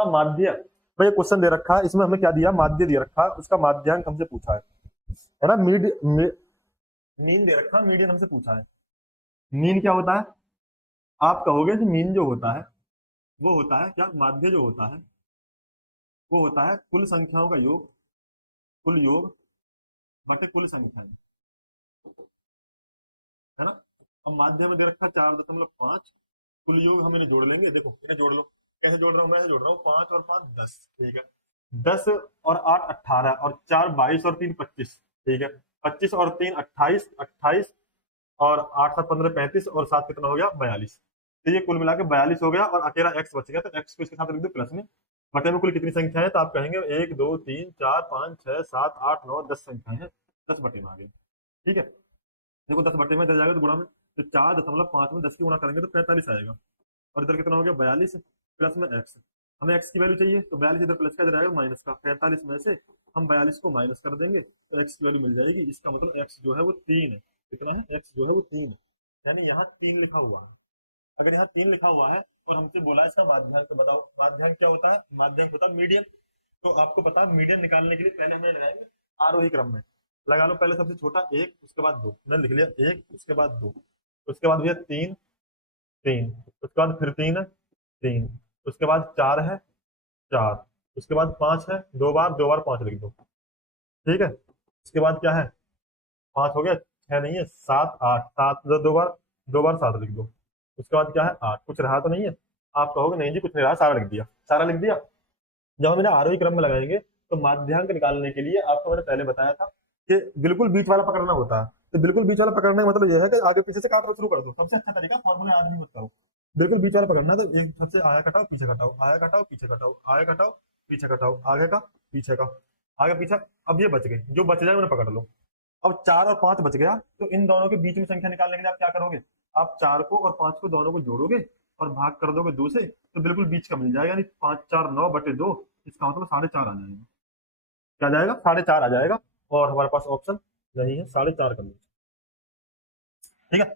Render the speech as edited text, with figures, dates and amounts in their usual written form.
आपका माध्य, भाई क्वेश्चन दे रखा है, इसमें हमें क्या दिया, माध्य दे रखा है, उसका माध्यांक हमसे पूछा है ना। मीन दे रखा है, मीडियन हमसे पूछा है। मीन क्या होता है, आप कहोगे कि मीन जो होता है वो होता है क्या, माध्य जो होता है वो होता है कुल संख्याओं का योग, कुल योग बटे कुल संख्याएं, है ना। अब माध्य में दे रखा है 4.5, कुल योग हम इन्हें जोड़ लेंगे, देखो इन्हें जोड़ लो, कैसे जोड़ रहा हूँ, मैं ऐसे जोड़ रहा हूँ, 5 और 5 10, ठीक है। 10 और 8 18 और 4 22 और 3 25, ठीक है। 25 और 3 28, 28 और 8 7 15 35 और 7 कितना हो गया 42। तो ये कुल मिला के 42 हो गया, और अकेला एक्स बच गया, तो एक्स को इसके साथ रख दो प्लस में। बटे में कुल कितनी संख्या है, तो आप कहेंगे 1 2 3 4 5 6 7 8 9 10 संख्याएं हैं, 10 बटे में आ गई, ठीक है। देखो 10 बटे में 10 जाएगा तो गुणा में, तो 4.5 में 10 की गुणा करेंगे तो 45 आएगा, और इधर कितना हो गया 42 प्लस में एक्स। हमें एक्स की वैल्यू चाहिए, तो 42 इधर प्लस का, इधर आएगा माइनस का, 45 में से हम 42 को माइनस कर देंगे तो एक्स की वैल्यू मिल जाएगी। इसका मतलब एक्स जो है वो 3 है। कितना है, एक्स जो है वो 3 है, यानी यहाँ 3 लिखा हुआ है। अगर यहाँ 3 लिखा हुआ है और हमसे बोला है इसका माध्यांक, तो बताओ माध्यांक क्या होता है, माध्यांक होता है मीडियन। तो आपको पता है मीडियन निकालने के लिए पहले हमें लगाएंगे आरोही क्रम में, लगा लो पहले सबसे छोटा 1, उसके बाद 2, मैंने लिख लिया 1, उसके बाद 2, उसके बाद भैया 3 3, उसके बाद फिर 3 है 3, उसके बाद 4 है 4, उसके बाद 5 है, 2 बार 5 लिख दो, ठीक है। उसके बाद क्या है, 5 हो गया, 6 नहीं है, 7 8, 7 2 बार 7 लिख दो। उसके बाद क्या है 8, कुछ रहा तो नहीं है, आप कहोगे नहीं जी कुछ नहीं रहा, सारा लिख दिया, सारा लिख दिया। जब हम इन्हें आरोही क्रम में लगाएंगे तो माध्यांक निकालने के लिए आपको मैंने पहले बताया था कि बिल्कुल बीच वाला पकड़ना होता है। तो बिल्कुल बीच वाला पकड़ने का मतलब यह है कि आगे पीछे से काटना शुरू कर दो, सबसे अच्छा तरीका फॉर्मूला याद नहीं मत करो, बिल्कुल बीच वाला पकड़ना। तो एक सबसे आया घटाओ पीछे घटाओ, आया घटाओ पीछे घटाओ, आया घटाओ पीछे घटाओ, आगे का पीछे का, आगे पीछे। अब ये बच गए, जो बच जाए उन्हें पकड़ लो। अब 4 और 5 बच गया, तो इन दोनों के बीच में संख्या निकालने के लिए आप क्या करोगे, आप 4 को और 5 को दोनों को जोड़ोगे और भाग कर दोगे 2 से, तो बिल्कुल बीच का मिल जाएगा, यानी 5 4 9 बटे 2, इसका मतलब 4.5 आ जाएगा। क्या जाएगा, 4.5 आ जाएगा, और हमारे पास ऑप्शन नहीं है, 4.5 कर लो, ठीक है।